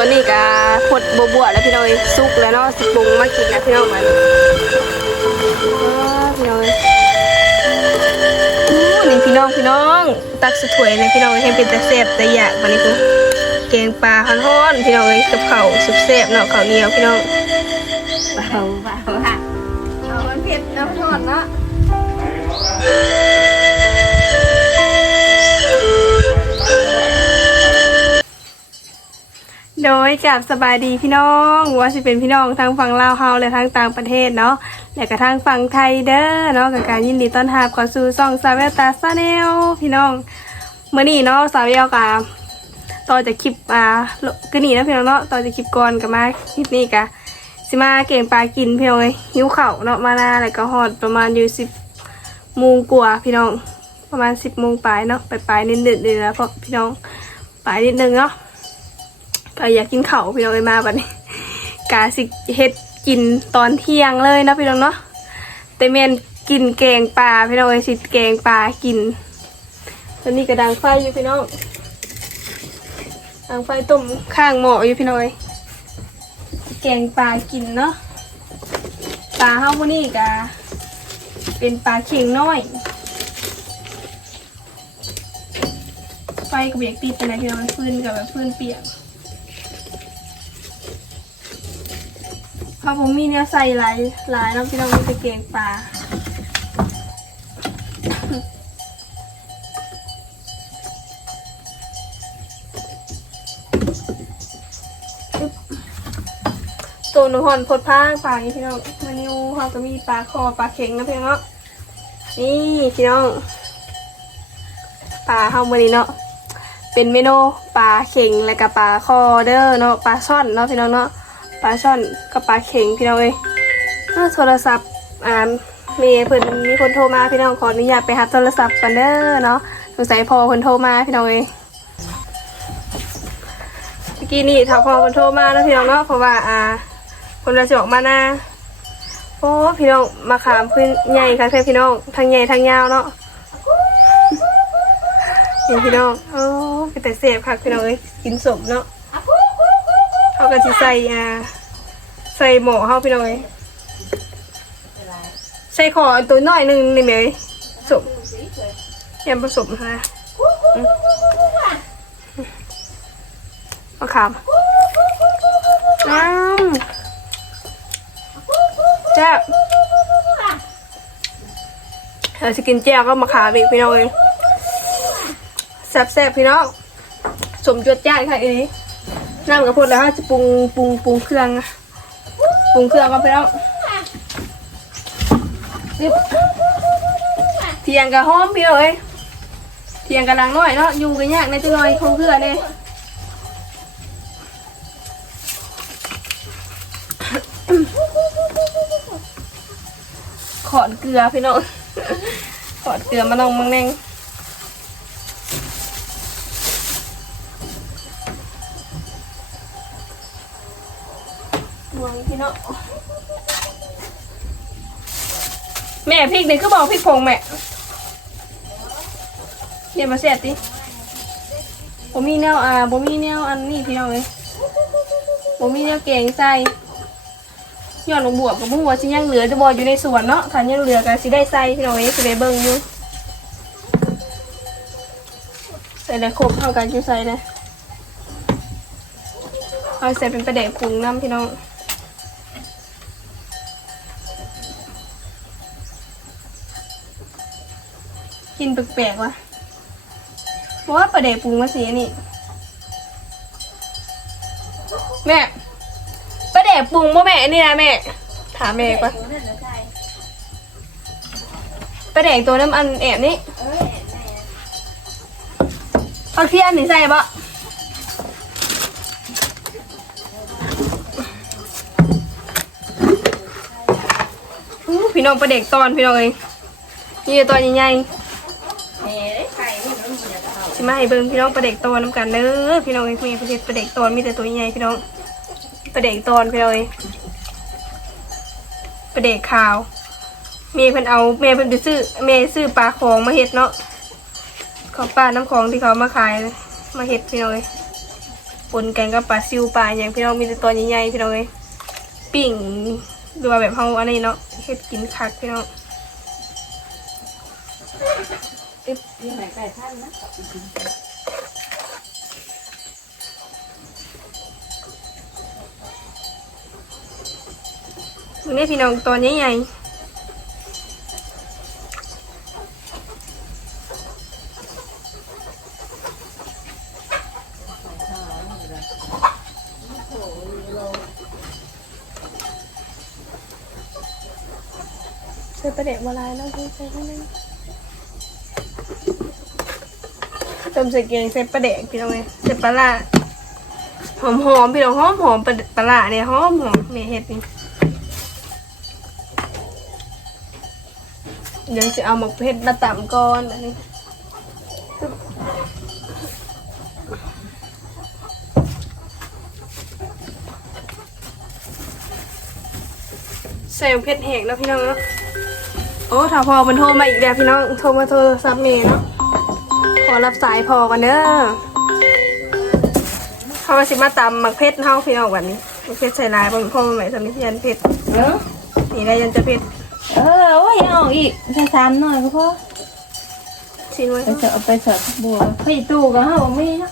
ตัวนี้ก็พดบวบๆแล้วพี่น้อยสุกแล้วเนาะสิปรุงมากินแล้วพี่น้องมันพี่น้อยนี่พี่น้องพี่น้อง ตักสถวยเลยพี่น้องเอ้ยให้เป็นแต่แซ่บแต่อยากวันนี้กูแกงปลาฮ้อนๆพี่น้องเอ้ยกับเขาสุบแซ่บเนาะเขาเหนียวพี่น้องเบาเบาค่ะเอามันเผ็ดน้ำทอดเนาะ โดยกับสบายดีพี่น้อง ว่าสิเป็นพี่น้องทั้งฝั่งลาวเฮาและทั้งต่างประเทศเนาะและก็ทั้งฝั่งไทยเด้อเนาะกับการยินดีต้อนรับเข้าสู่ช่องสาเวลตาซาแนลพี่น้องเมื่อนี้เนาะสาเวลกับต่อจากคลิปอ่าก็นี่นะพี่น้องเนาะต่อจากคลิปก่อนกับมาคลิปนี้กะสิมาเก่งปลากินพี่น้องเอ้ยหิวเข่าเนาะมาหน้าแล้วก็หอดประมาณอยู่สิบโมงกว่าพี่น้องประมาณสิบโมงปลายเนาะไปปลายนิดนึงเลยแล้วเพราะพี่น้องปลายนิดนึงเนาะ ก็อยากกินเข่าพี่น้องเอ้ยมาบัดนี้กาสิเฮ็ดกินตอนเที่ยงเลยนะพี่น้องเนาะแต่เมนกินแกงปลาพี่น้องเอ้ยสิแกงปลากินตอนนี้กระดังไฟอยู่พี่น้องดังไฟต้มข้างหม้ออยู่พี่น้องเอ้ยแกงปลากินเนาะปลาเฮาวันนี้กะเป็นปลาเค็งน้อยไฟกับเบียกติดไปไหนพี่น้องฟืนกับแบบฟืนเปียก เพราผมมีเนื้อใส่หลายหลายแล้วพี่น้องมันจะแกงปลาตัวหนูหอนพดพาปลาอย่างนี้พี่น้องมานิวเขาก็มีปลาคอปลาเข็งนะพี่น้องนี่พี่น้องปลาเฮามื่อนี้เนาะเป็นเมนูปลาเข็งและกับปลาคอเด้อเนาะปลาช่อนเนาะพี่น้องเนาะ ปลาช่อนกับปลาเข็งพี่น้องเอ้ยโทรศัพท์อ่าเมย์เพิ่นมีคนโทรมาพี่น้องขออนุญาตไปหาโทรศัพท์กันเด้อเนาะสงสัยพอเพิ่นโทรมาพี่น้องเอ้ยเมื่อกี้นี่ถ้าพอคนโทรมาแล้วพี่น้องเนาะเพราะว่าอ่าคนเราจะออกมาหน้าโอ้พี่น้องมาขามพื้นใหญ่ค่ะเพื่อนพี่น้องทางใหญ่ทางยาวเนาะนี่พี่น้องโอ้เป็นแต่เสพค่ะพี่น้องเอ้ยกินสมเนาะ เขาก็จะใส่อ่าใส่หมอเขาพี่น้อยใส่ขอตัวน้อยหนึ่งนี่ไหมสมยังผสมนะมมาขามอ้าวแจ๊บเราจะกินแจ่วก็มาขามอีกพี่น้องเองแซ่บๆพี่น้องสมจวดจ้าค่ะอีนี้ น้ำกระพุดแล้วจะปรุงปรุงปรุงเครื่องปรุงเครื่องก็พี่น้องนี่เทียงกับหอมพี่น้องเอ้ยเทียงกับลังน้อยเนาะอยู่กันยากในจังหน่อยคงเครื่องเนี่ยขอดเกลือพี่น้องขอดเกลือมาลองมังแนง แม่พริกนี่คือบอกพริกผงแม่เดี๋ยมาเสียดิผมมีแนวอ่าผมมีแนวอันนี้พี่น้องเลยผมมีแนวแกงใส่ยอดลงบวบกับหัวสิยังเหลือจะบออยู่ในสวนเนาะถ้ายังเหลือก็สิได้ใส่พี่น้องเอ้ยสิได้เบิ่งอยู่ใส่ได้ครบเท่ากันอยู่ใส่เลยเอาใส่เป็นประเด็กปรุงน้ำพี่น้อง กินแปลกๆว่ะเพราะว่าประเด็กปรุงมาสีนี่แม่ประเด็กปรุงบ่แม่นี่นะแม่ ถามแม่ก่อนประเด็กตัวน้ำอันแอบนี่เอาเทียนนี่ใส่ปะพี่น้องประเด็กตอนพี่น้องเอ้ยนี่ตอนใหญ่เฮ้ยไข่นี่มัน มีแต่เขาให้เบิ่งพี่น้องประเด็กตอนน้ำกันเด้อพี่น้องเอ้ยมีประเด็กประเด็กตอนมีแต่ตัวใหญ่พี่น้องประเด็กตอนพี่น้องเอ้ยประเด็กขาวเมย์เพิ่นเอาเมย์เพิ่นไปซื้อเมย์ซื้อปลาของมาเฮ็ดเนาะของปลาน้ำของที่เขามาขายมาเฮ็ดพี่น้องเอ้ยปนกันกับปลาซิวปลาอย่างพี่น้องมีแต่ตัวใหญ่ๆพี่น้องเลยปิ่งดูแบบเฮาอันนี้เนาะเฮ็ดกินคักพี่น้อง ยี่ไหนไก่ท่านนะมึงนี่พี่น้องตัวใหญ่ๆใส่ประเด็กมาลายแล้วใส่ข้างใน ต้มใส่เกียงใส่ประเด็กพี่น้องเลยใส่ปลาร้าหอมๆพี่น้องหอมหอมปลาปลาร้าเนี่ยหอมหอมเนี่ยเห็ดนี่เดี๋ยวจะเอาหมกเพชรมาตำก่อนอันนี้ใส่หมเพชรแหกแล้วพี่น้องเนาะโอ้ถ้าพอมันโทรมาอีกแล้วพี่น้องโทรมาโทรศัพท์เมย์เนาะ ขอรับสายพอกันเด้อเขามาสิมาตำหมักเพชรเฮาพี่น้องวันนี้หมักเพชรใส่ลายบนพ่อมาใหม่สำนึกยันเพชรเออนี่ได้ยันจะเพชรเออโอ้ยเอาอีกใส่ซ้ำหน่อยก็พอชิ้นไว้ไปเสิร์ฟไปเสิร์ฟบัวพี่ตู้ก็เฮาไม่นะ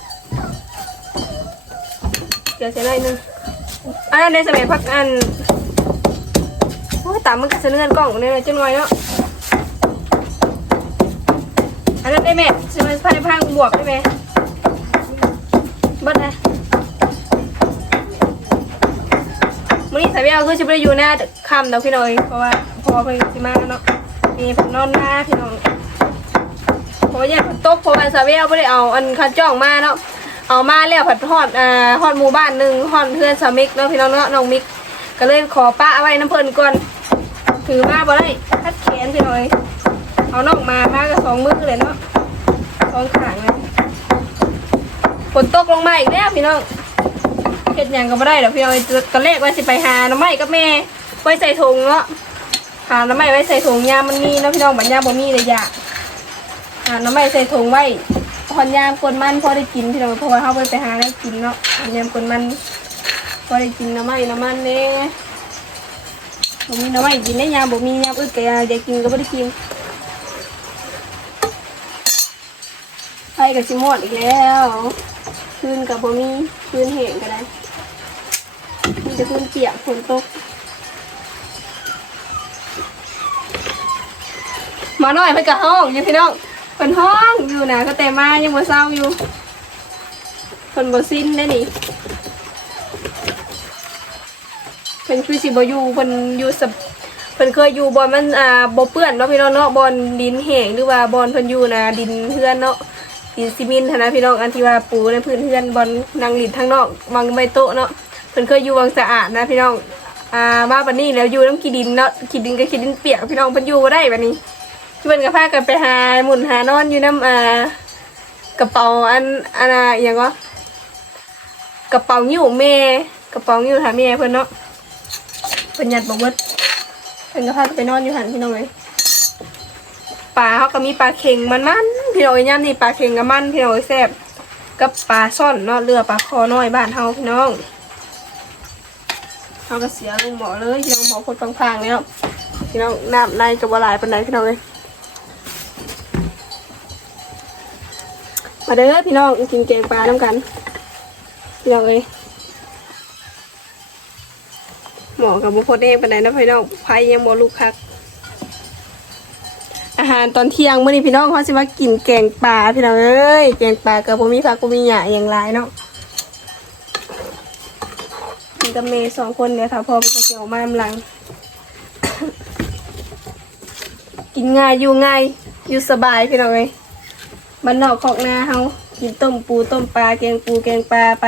เดี๋ยวเสียหน่อยหนึงอันนั้นในสมัยพักอันโอ้ยตามมันก็เสนอนกล่องเนี่ยจังหน่อยเนาะ อันนั้นได้ไหมใช่ไหมพันพังบวกได้ไหมบิดเลยมื้อนี้สายเบี้ยคือจะไปอยู่หน้าคำเดี๋ยวพี่น้อยเพราะว่าพอไปสิมาเนาะมีผมนอนหน้าพี่น้องเพราะว่าอยากฝนตกเพราะว่าสายเบี้ยไม่ได้เอาอันคันจ้องมาเนาะเอามาแล้วผัดทอดอ่าทอดหมู่บ้านหนึ่งทอดเพื่อนสามิกเนาะพี่น้องเนาะน้องมิก ก็เลยขอป้าเอาไว้น้ำเพลินก่อนถือมาบ่ได้คัดแขนพี่น้อย เอาน้องมามากับสองมือเลยเนาะสองขางเลยฝนตกลงมาอีกแล้วพี่น้องเฮ็ดยังก็บ่ได้ดอกพี่น้อยตอนแรกว่าสิไปหาน้ำไม้กับแม่ไว้ใส่ถุงเนาะหาน้ำไม้ไว้ใส่ถุงยามมันมีเนาะพี่น้องบัดยามบ่มีเลยอยากหาน้ำไม้ใส่ถุงไว้พอนยามกวนมันพอได้กินพี่น้องเพราะว่าเขาไปไปหาได้กินเนาะพอนยามกวนมัน พอได้กินน้ำไมันน้ำมันเน่บ่มีน้ำไมันกินได้ยามบ่มียามอึดก็อยากกินก็บ่ได้กินไฟ กับสิหมดอีกแล้วคืนกับบ่มีคืนแห้งก็ได้มีแต่คืนเปียกฝนตกมาหน้อยไปกับห้องอยู่พี่น้องเป็นห้องอยู่นะก็แต่มายังบ่เศร้าอยู่คนบ่สิ้นได้นี่เพิ่นคือสิบ่อยู่เพิ่นอยู่สับเพิ่นเคยอยู่บอนมันอ่าบ่เปื้อนเนาะพี่น้องเนาะบอนดินแห้งหรือว่าบอนเพิ่นอยู่นะดินเฮือนเนาะ ดินซีเมนต์นะพี่น้องอันที่ว่าปูในพื้นเฮือนบอนนางหลินทางนอกวางใบโต๊ะเนาะเพิ่นเคยอยู่วังสะอาดนะพี่น้องอ่ามาบัดนี้แล้วอยู่น้ำขี้ดินเนาะขี้ดินกับขี้ดินเปียกพี่น้องเพิ่นอยู่บ่ได้บัดนี้เพื่นก็พากันไปหาหมุนหานอนอยู่น้ำอ่ากระเป๋าอันอันอะไรอย่างวะกระเป๋ายิ้วแม่กระเป๋ายิ้วถามแม่เพื่นเนาะเพื่นยัดบอกว่าเพื่นก็พากันไปนอนอยู่หันพี่น้องเลย ปลาเขาก็มีปลาเค็งมันมันพี่น้องเอ้ยย่ำนี่ปลาเค็งกับมันพี่น้องเอ้ยแซ่บกับปลาซ่อนเนาะเรือปลาคอน้อยบ้านเฮาพี่น้องเขาก็เสียลงหมอเลยพี่น้องหมอคนพังๆเลยเนาะพี่น้องน้ำในกับวลายปันไดพี่น้องเลยมาเด้อพี่น้องกินแกงปลาน้ำกันพี่น้องเอ้ยหมอกับบุพดเองปานใดนะพี่น้องไผยังบ่ลูกคัการตอนเที่ยงเมื้อนี้พี่น้องเขาสิมากินแกงปลาพี่น้องเอ้ยแกงปลากับบ่มีผักบ่มีหญ้าอย่างหลายเนาะกินกับเมย์สองคนเดี๋ยวถ้าพอมันเกี่ยวมาอำลัง กินง่ายอยู่ง่ายอยู่สบายพี่น้องเอ้ยบ้านนอกคอกนาเฮากินต้มปูต้มปลาแกงปูแกงปลาไป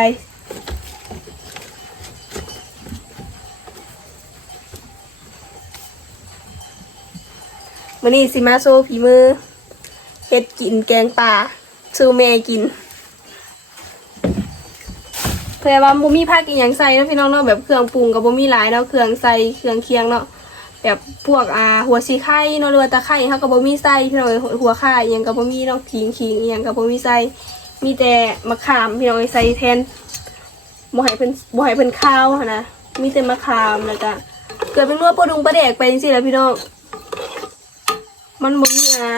มื้อนี้สิมาโซฝีมือเฮ็ดกินแกงปลาสู่แม่กิน เพื่อว่าบ่มีผักอีหยังใส่เนาะพี่น้องเนาะแบบเครื่องปรุงก็บ่มีหลายเนาะเครื่องใส่เครื่องเคียงเนาะแบบพวกอ่าหัวสีไข่เนาะหรือว่าตะไคร้เฮาก็บ่มีใส่พี่น้องหัวข่าอีหยังก็บ่มีเนาะขิงขิงอีหยังก็บ่มีใส่มีแต่มะขามพี่น้องใส่แทนบ่ให้เพิ่นบ่ให้เพิ่นข้าวนะมีแต่มะขามแล้วก็เกิดเป็นว่าปลาดุงปลาแดกไปจังซี่แหละพี่น้อง มันบ่มีอ่า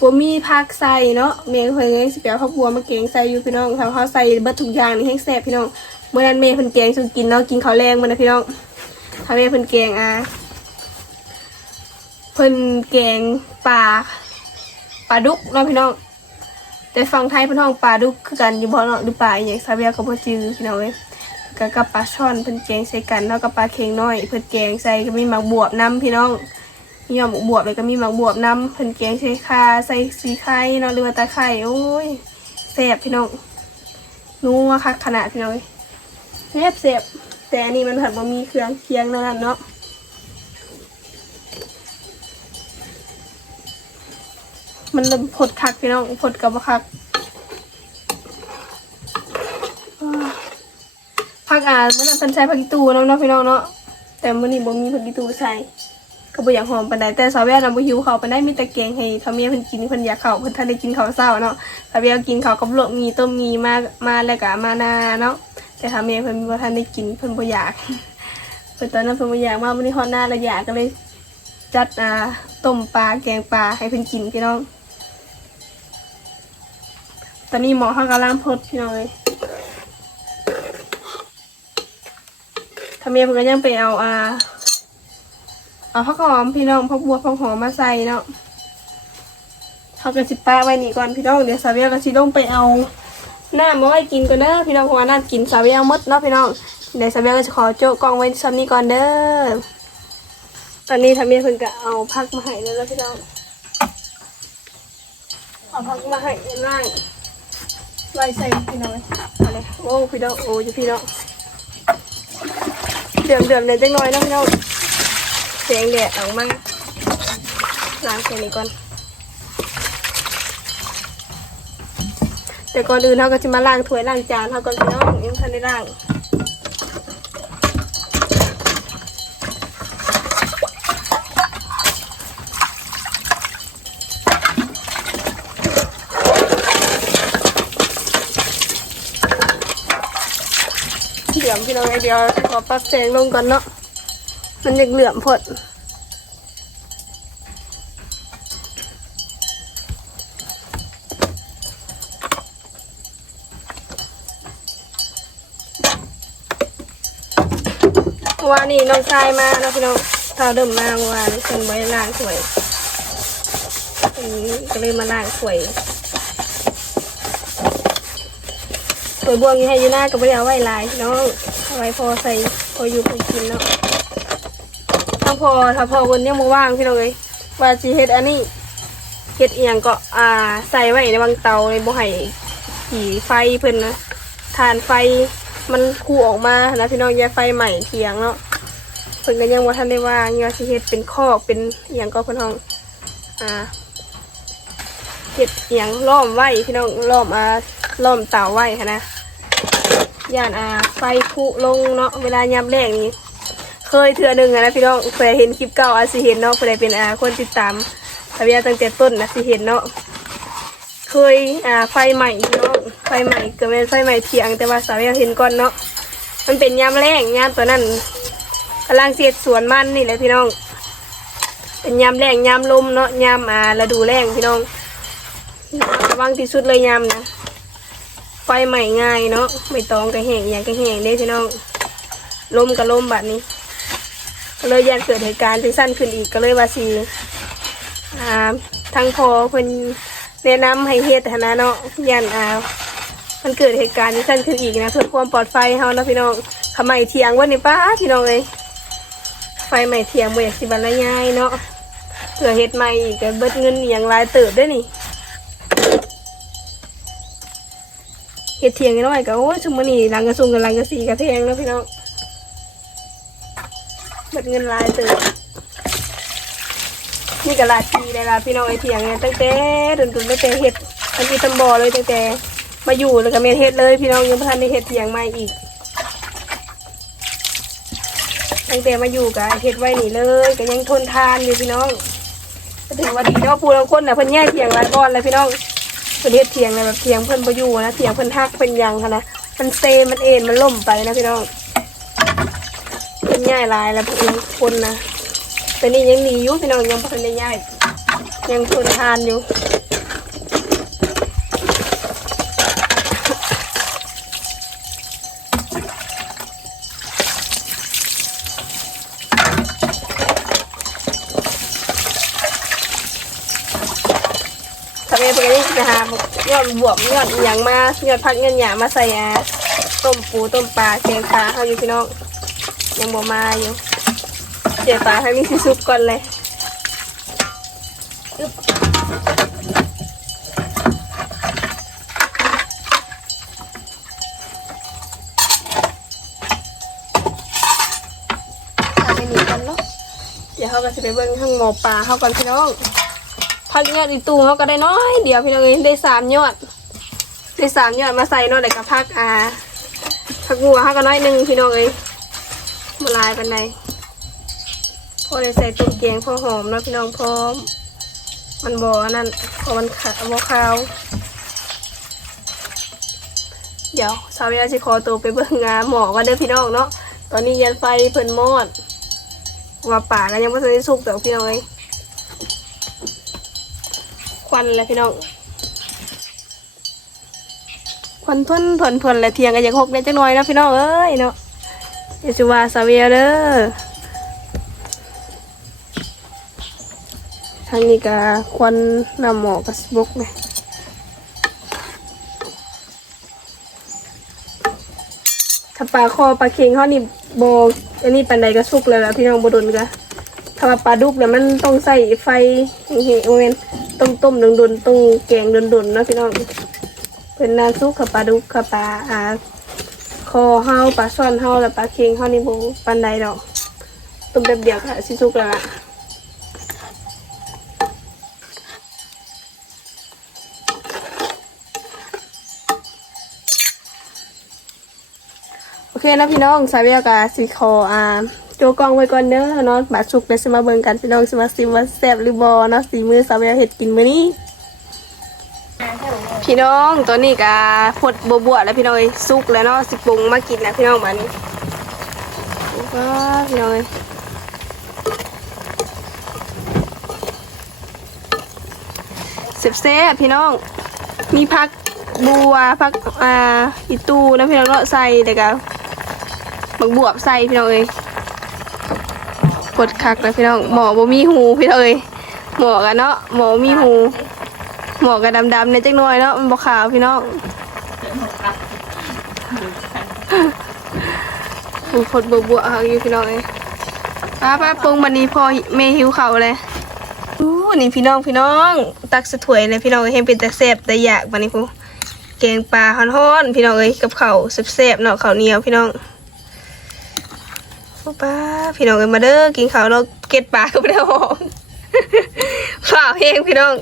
บ่มีผักใส่เนาะแม่เพิ่นยังสิไปเอาผักบัวมาแกงใส่อยู่พี่น้องถ้าเขาใส่เบิดทุกอย่างนี่แฮงแซ่บพี่น้องเมื่อนั้นแม่เพิ่นแกงสู่กินเนาะกินข้าวแรงมื้อนะพี่น้องถ้าแม่เพิ่นแกงอ่าเพิ่นแกงปลาปลาดุกเนาะพี่น้องแต่ฟังไทยเพิ่นห้องปลาดุกคือกันอยู่บ่เนาะหรือปลาอหย่างซาเบียก็บ่จื้อพี่น้องเอ้ยก็กับปลาช่อนเพิ่นแกงใส่กันเนาะกับปลาเค็งน้อยเพิ่นแกงใส่ก็มีหมักบวบนํพี่น้อง มีหมกบวบแล้วก็มีหมกบวบนํเพิ่นแกงใส่ข่าใส่สีไข่เนาะหรือว่าตะไคร้โอ้ยแซ่บพี่น้องนัวคักขนาดพี่น้องเอ้ยแซ่บแซ่บแต่อันนี้มันผัดบ่มีเครื่องเคียงนั่นเนาะมันเริ่มผดคักพี่น้องผดกับบ่คักอ้าวผักอ่าเมื่อนั้นเพิ่นใช้ผักอีตูเนาะเนาะพี่น้องเนาะแต่มื้อนี้บ่มีผักอีตูใส่ ก็บ่อยากหอมปานใดแต่สาวแว่นำบ่หิวข้าวปานใดมีแต่แกงให้ทาเมียเพิ่นกินเพิ่นอยากข้าวเพิ่นทันได้กินข้าวเช้าเนาะสาวแว่กินข้าวกับโลกมีต้มมีมามาแล้วก็มานาเนาะแต่ทาเมียเพิ่นบ่ทันได้กินเพิ่นบ่อยากเพิ่นตอนนั้นเพิ่นบ่อยากมามื้อนี้ฮอดหน้าแล้วอยากก็เลย จัดอ่าต้มปลาแกงปลาให้เพิ่นกินพี่น้องตอนนี้หมอเขากำลังพดพี่น้องเลยทำเมียเพิ่นก็ยังไปเอาอ่า เอาผักหอมพี่น้องผักบัวผักหอมมาใส่เนาะเขากันสิป้าไว้นี่ก่อนพี่น้องเดี๋ยวสาวเวียก็สิลงไปเอาหน้ำมาไว้กินก่อนเด้อพี่น้องเพราะว่าน้ำกินสาวเวียมดเนาะพี่น้องเดี๋ยวสาวเวียก็จะขอโจ๊กกองไว้ซ้ำนี้ก่อนเด้อตอนนี้ทำเมียเพิ่นก็เอาผักมาให้แล้วแล้วพี่น้องเอาผักมาให้ล่างไล่ใส่พี่น้องอาเลยโอ้พี่น้องโอ้ยพี่น้องเดือมเดือมเลยจังน้อยนะพี่น้อง เสียงแดดออกมาล้างแค่นี้ก่อน แต่ก่อนอื่นเราก็จะมาล้างถ้วยล้างจานเขาก่อนพี่น้องยังทันได้ล้างเหลื่อมพี่น้องไอเดียวขอปรับแสงลงก่อนเนาะ มันยังเหลื่อมพดวานี้น้องชายมานะพี่น้องเท่าเดิมมาเมื่อวานเพิ่นไว้ล้างถ้วยอันนี้ก็เลยมาล้างถ้วยถ้วยบวงนี้ให้อยูหน้าก็ไม่ได้เอาไว้ลายน้องเอาไว้พอใส่พออยู่พอกินเนาะ ถ้าพอถ้าพอคนยังมาว่างพี่น้องเลยว่าจีเฮ็ดอันนี้เฮ็ดเอียงก็อ่าใส่ไว้ในบางเตาในบ่ให้ขี่ไฟเพิ่นนะทานไฟมันคู่ออกมานะพี่น้องแยาไฟใหม่เทียงเนาะเพิ่นก็ยังว่าท่านได้ว่าเงาสิเฮ็ดเป็นคอกเป็นเอหย่างก็เพิ่นห้องอ่าเฮ็ดเอหย่างล้อมไว้พี่น้องล้อมอ่าล้อมเตาไว้ค่ะนะย่านอ่าไฟคุลงเนาะเวลายามแรกนี้ เคยเทื่อหนึงนะพี่น้องเคยเห็นคลิปเก่าอาจสิเห็นเนาะเพิ่นได้เป็นอาคนติดตามทะเบียนตั้งแต่ต้นนะสิเห็นเนาะเคยอ่าไฟใหม่เนาะไฟใหม่เกิดเป็นไฟใหม่เถียงแต่ว่าสาวอยากเห็นก่อนเนาะมันเป็นยามแรงยามตัวนั้นกำลังเสียดสวนมันนี่แหละพี่น้อง เป็นยามแรงยามลมเนาะยามอ่าฤดูแรงพี่น้องระวังที่สุดเลยยามนะไฟใหม่ง่ายเนาะไม่ต้องกระแหงอย่างกระแหงเด้พี่น้องลมกับลมแบบนี้ ก็เลยอยากเกิดเหตุการณ์ที่สั้นขึ้นอีกก็เลยว่าสีอ่าทางพอเพิ่นแนะนำให้เฮ็ดนะเนาะยันอ่ามันเกิดเหตุการณ์ที่สั้นขึ้นอีกนะเพื่อความปลอดภัยเฮาเนาะพี่น้องขำไมเถียงวันนี้ป้าพี่น้องเอ้ยไฟใหม่เถียงบ่อยากสิบรรยายเนาะเผื่อเฮ็ดใหม่อีกก็เบิดเงินอย่างหลายเติบได้นี่เฮ็ดเถียงน้อยก็โอ้ชุมอนี้หลังกระซุงกับหลังกระสีกระแพงเนาะพี่น้อง เบิดเงินลายเติบนี่ก็หลายปีเลยล่ะพี่น้องไอเถียงเนี่ยตั้งแต่ดุนดุนตั้งแต่เฮ็ดอันนี้ตำบอเลยตั้งแต่มาอยู่แล้วก็เมนเฮ็ดเลย พี่น้องยังไม่ทันได้เฮ็ดเถียงใหม่อีกตั้งแต่มาอยู่กับเฮ็ดไว้นี่เลยก็ยังทนทานอยู่พี่น้องถือว่าดีเนาะผู้บาคนน่ะเพิ่นแย่เถียงหลายก้อนเลยพี่น้องเพิ่นเฮ็ดเถียงเลยแบบเถียงเพิ่นบ่อยู่นะเถียงเพิ่นฮักเพิ่นยังค่ะนะมันเซมันเอ็นมันล่มไปนะพี่น้อง ง่ายลายแล้วพวกนี้คนนะแต่นี่ยังหนีอยู่พี่น้องยังบ่ทันได้ง่ายยังทนทานอยู่ทำเองเพื่อนนี่จะหายอดบวบยอดอหย่างมายอดพักเงินหยามาใส่อาต้มปูต้มปลาเคียงปลาเขาอยู่พี่น้อง ยังบ่มาอยู่เจียวปลาให้มีซีซุปก่อนเลยอึ๊บทำให้หนีกันเนาะเดี๋ยวเขาก็จะไปเบิ่งข้างหมอปลาเขาก่อนพี่น้องพักยอดอีตูเขาก็ได้น้อยเดียวพี่น้องเอ้ยได้สามยอด ได้สามยอดมาใส่เนอดแต่กับพักอ่าพักงัวเขาก็น้อยหนึ่งพี่น้องเอ้ย มาลายปันใดพอได้ใส่ตุ่มเกียงพอหอมนะพี่น้องพร้อม มันบออันนั่นพอมันขาบอขาว เดี๋ยวสาวเวลาสิขอตัวไปเบิ่งงานหมอกันเด้อพี่น้องเนาะตอนนี้ยันไฟเพิ่นมอดว่าป่ากันยังไม่ทันได้สุกเดี๋ยวพี่น้องเอ้ยควันเลยพี่น้องควันทนทนทนและเทียงกันย่างหกเดือนจังหน่อยนะพี่น้องเอ้ยเนาะ เยซูวาซาเวียเด้อทางนี้ก็ควันน้ำหมอกกับสบุกเนี่ยถ้าปลาคอปลาเค็งเขานี่โบอันนี้ปันใดก็สุกเลยละพี่น้องบโดนกะถ้าว่าปลาดุกเนี่ยมันต้องใส่ไฟเฮ้ยโอเวนต้มต้มๆดนต้องแกงดนๆนนะพี่น้องเป็นนาซุกกับปลาดุกกับปลาอา อเฮาปลาซ่อนเฮาแล้วปลาเค็งเฮานี่บ่ปานใดดอกต้มแบบเดียวค่ะสิสุกแล้วล่ะโอเคนะพี่น้องสายเวียกาสิคออ่าโจกล้องไว้ก่อนเด้อเนาะบาดสุกเลยสิมาเบิ่งกันพี่น้องสิมาซิมว่าแซ่บหรือบ่เนาะสีมือสาวแววเฮ็ดกินมื้อนี้ พี่น้องตัวนี้ก็พดบัวบัวแล้วพี่น้องเอ้ยสุกแล้วเนาะสิปรุงมากินนะพี่น้องมานี่ว้าพี่น้องเอ้ยเซ่บๆพี่น้อง มีผักบัวผักอ่าอีตูนะพี่น้องเนาะใส่แต่ก็บักบวบใส่พี่น้องเอ้ยกดคักเลยพี่น้องหมอบ่มีหูพี่น้องเอ้ยหมอกันเนาะหมอมีหู หมอกันดำๆเนี่ยจักหน่อยเนาะมันบ่ขาวพี่น้องหูพดบวบๆหักอยู่พี่น้องเอ้ยป้าป้าปรุงบันนี้พอเมหิวเขาเลยอู้นี่พี่น้องพี่น้อง ตักสะถวยเลยพี่น้องเอ้ยให้เป็นแต่แซ่บแต่อยากบันนี้พูแกงปลาฮ้อนๆพี่น้องเอ้ยกับเขาแซ่บๆเนาะเขาเหนียวพี่น้องป้าพี่น้องกันมาเด้อกินข้าวเราเก็ดปลาก็ไม่ได้หอมฝ่าเพลงพี่น้อง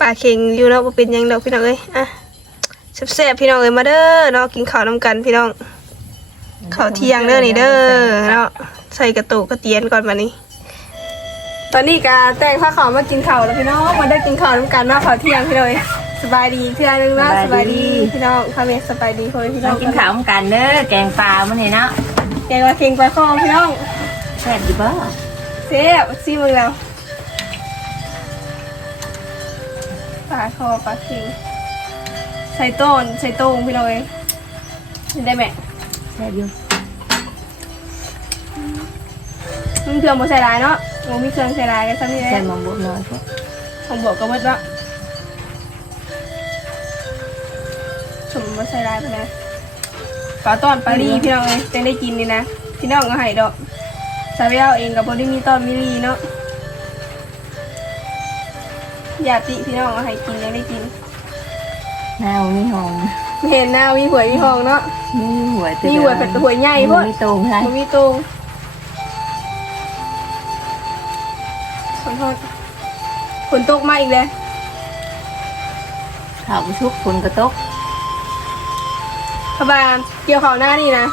ปลาเค็งอยู่เนาะบ่เป็นหยังดอกพี่น้องเอ้ยอะแซ่บๆพี่น้องเอ้ยมาเด้อเนาะกินข้าวนำกันพี่น้องข้าวเที่ยงเด้อนี่เด้อเนาะใส่กระตุกกระเตียนก่อนมานี้ ตอนนี้กาแต่งผ้าขาวมากินข้าวแล้วพี่น้องมาได้กินข้าวนำกันเนาะข้าวเที่ยงพี่น้องเอ้ยสบายดีเพื่อนนึงเนาะสบายดีพี่น้องข้าวเมสบายดีพ่อแม่พี่น้เราองกินข้าวกันเด้อแกงปลามื้อนี้เนาะแกงปลาเค็งปลาคอพี่น้องแซ่บดีบ่เซฟซีมึงแล้ว ปลาคอปลาเค็งใส่ต้นใส่โต้งพี่น้องเอ้ยเห็นได้ไหมแซ่บอยู่มึงเครื่องบ่ใส่ลายเนาะมึงมีเครื่องใส่ลายกันซะนี่แหแซ่ละบมองบ่น้อยพวกผมบอกก็หมดว่าสมมาใส่ลายไปนะปลาตอนปลาลีพี่น้องเอ้ยจะได้กินนี่นะพี่น้องก็ให้ดอกสาวเวลเองกับบอดี้มีตอนมิลีเนาะ อย่าติพี่น้องก็ให้กินยังได้กินหน้ามีหอมเห็นหน้ามีหวยมีหองเนาะมีหัวมีหัวเป็นหัวใหญ่พวกมีตรงใช่มันมีตรงขอโทษฝนตกมาอีกเลยข้าวชุกฝนกระตกพบาเกี่ยวเขาวหน้านี่นะ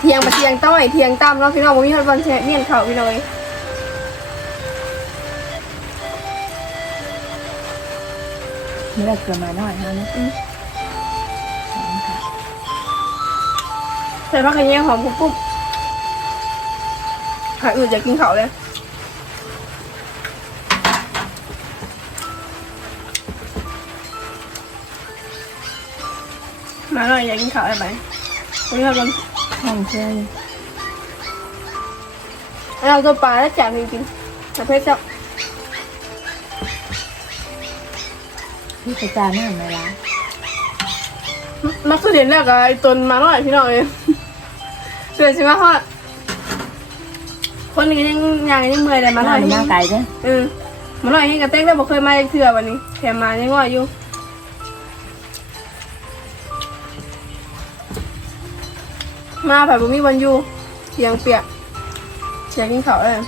เทียงมาเทียงต้อยเทียงต่ำเนาะพี่น้องบ่มีคนบอลแช่เมียนเขาพี่น้อย นี่เราเกลือมาหน่อยเท่านี้ใส่ผักกระเทียมหอมกรุบๆหาอื่นอยากกินเขาวเลยมาหน่อยอยากกินข้าวอะไรไปวันนี้เราลองห้องเชื่อเราตัวปลาแล้วแจกจริงๆแต่เพื่อจะ ที่ประจานหน้าไหมล่ะมาคือเห็นแล้วกับไอ้ตนมาหน่อยพี่น้องเลยเกิดใช่ไหมฮอดคนนี้ยังยังยังเมื่อยเลยมาหน่อยหน้าไก่จ้ะเออมาหน่อยให้กระเต้งได้บอกเคยมาอีกเทื่อวันนี้แถมมายังง่อยอยู่มาผ่านบุมีวันอยู่เสียงเปียกเสียงกินเขาวเลย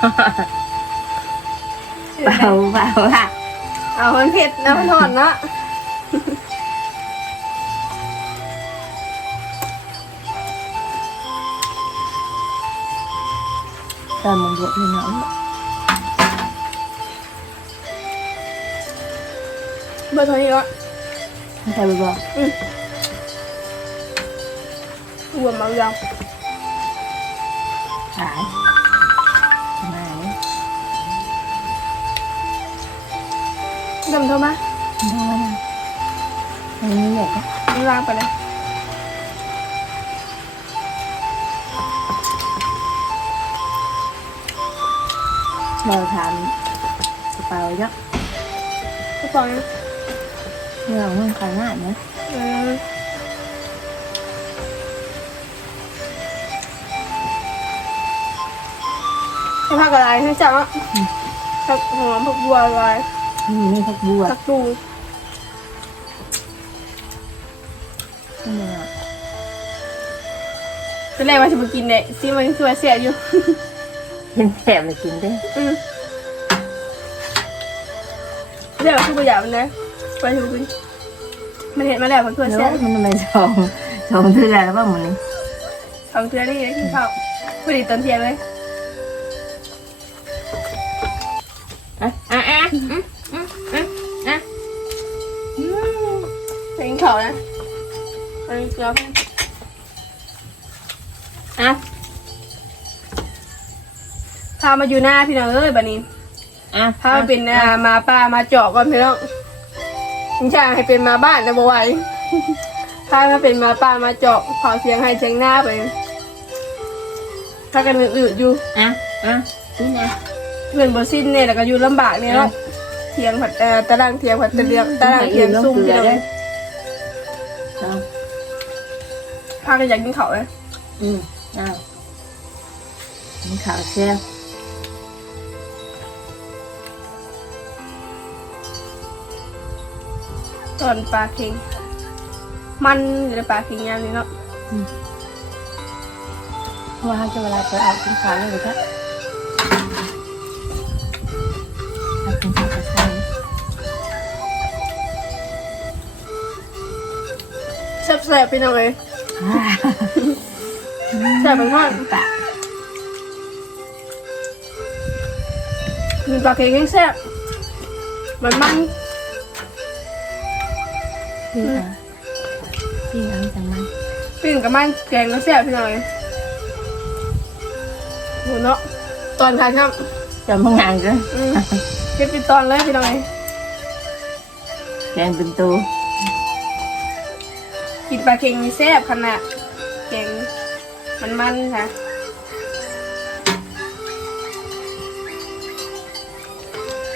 เปล่าเปล่าค่ะเอามันเผ็ดนะมันหอนนะตอนมึงบวชนี่เนาะเบอร์โทรนี้วะไม่ใช่บอกรวมมายาวขาย ดำโทรมาน้อยนะอันนี้เด็กนะไม่วางไปเลยเราทำกระเป๋าเยอะก็ฟังนะเรื่องมันขนาดนะเออให้พักอะไรให้จับอะผักหอมผักบัวอะไร นี่นี่พักบัวผักตูนี่เนาะเป็นไรมาถึงมากินเนี่ยซีมันสวยเสียอยู่ ยังแถมเลยกินได้อืมเดี๋ยวคือประหยัดมันนะไปถึงกินมันเห็นมาแล้วมันสวยแล้เสียวมันทำไมสองสองเทือแล้วบ้างมันนี่สองเทือนี่ได้กินข้าวพอดีตอนเที่ยงเลย อะอะอะ ไปกินข้าวนะไปกินข้าวอะพามาอยู่หน้าพี่น้องเอ้ยบัดนี้อะพามาเป็นอ่ามาป้ามาเจาะก่อนพี่น้องไม่ใช่ให้เป็นมาบ้านนะบ่ไหวพามาเป็นมาป้ามาเจาะเผาเสียงให้เสียงหน้าไปถ้ากันอืดๆอยู่อะอะนี่นะเพื่อนบ่สิ้นเนี่ยแล้วก็อยู่ลำบากเนี่ยเนาะเทียงผัดเอ่อตารางเทียงผัดตะเลียงตารางเทียงซุ่มพี่น้องากันอยากกินข้าวเลยอืมเอามีขาวเชียวตอนปลาเค็งมันอยู่ในปลาเค็งยามนี้เนาะว่าเขาจะเวลาไปเอากินข้าวเลยหรือครับเอากินข้าวกับข้าวแซ่บๆพี่น้องเอ้ยอ่า แซ่บเป็นทอดปะมีปลาเค็งยังแซ่บมันมันพี่อะพี่เอาจังมันปิ้งกับมันแกงก็แซ่บพี่น้องเอ้ยโหเนาะตอนทานครับจะมางานกันอืมเก็บเป็นตอนเลยพี่น้องเอ้ยแกงเป็นตัว กินปลาเค็งมีแซ่บขนาดแกงมันมันๆค่ะ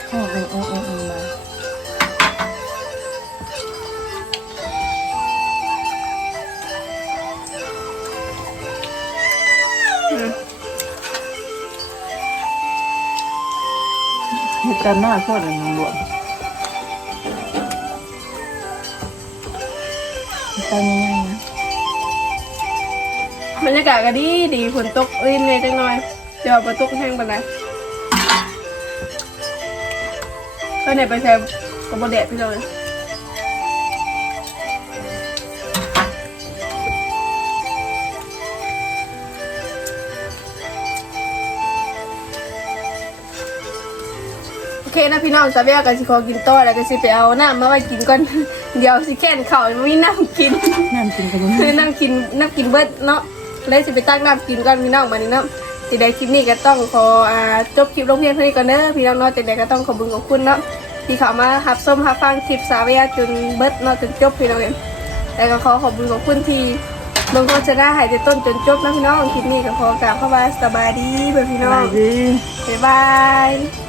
โอ้โอ้โอ้โอ้โอ้มาอืมเห็ดตอนน้อยโคตรเลยมันบวมันงไงนบรรยากาศก็ดีดีฝนตกรินเลยจังหน่อย เดี๋ยวประตกแห้งไปเลยก็เนี่ไปใช้กระบอกแดดพี่เลยโอเคนะพี่น้องตาเบี้ยกันสิขอกินต้อแล้วก็สิไปเอาน้ามาไว้กินก่อน เดี๋ยวสิแค่นเข่าวไม่มีน้ำกิน น้ำกินกันบ่คือน้ำกินน้ำกินเบิดเนาะเลยสิไปตั้งน้ำกินก่อนพี่น้องมานี่เนาะสิได้คลิปนี้ก็ต้องขออ่าจบคลิปลงเพียงเท่านี้ก่อนเด้อพี่น้องเนาะแต่ใดก็ต้องขอบคุณขอบคุณเนาะที่เขามาหับส้มหับฟังคลิปสาวเบลจนเบิดเนาะจนจบพี่น้องเองแล้วก็ขอขอบคุณขอบคุณที่ลงโฆษณาใหายแต่ต้นจนจบนะพี่น้องคลิปนี้ก็ขอกราบเข้ามาสบายดีเพื่อนพี่น้องดีบ๊ายบาย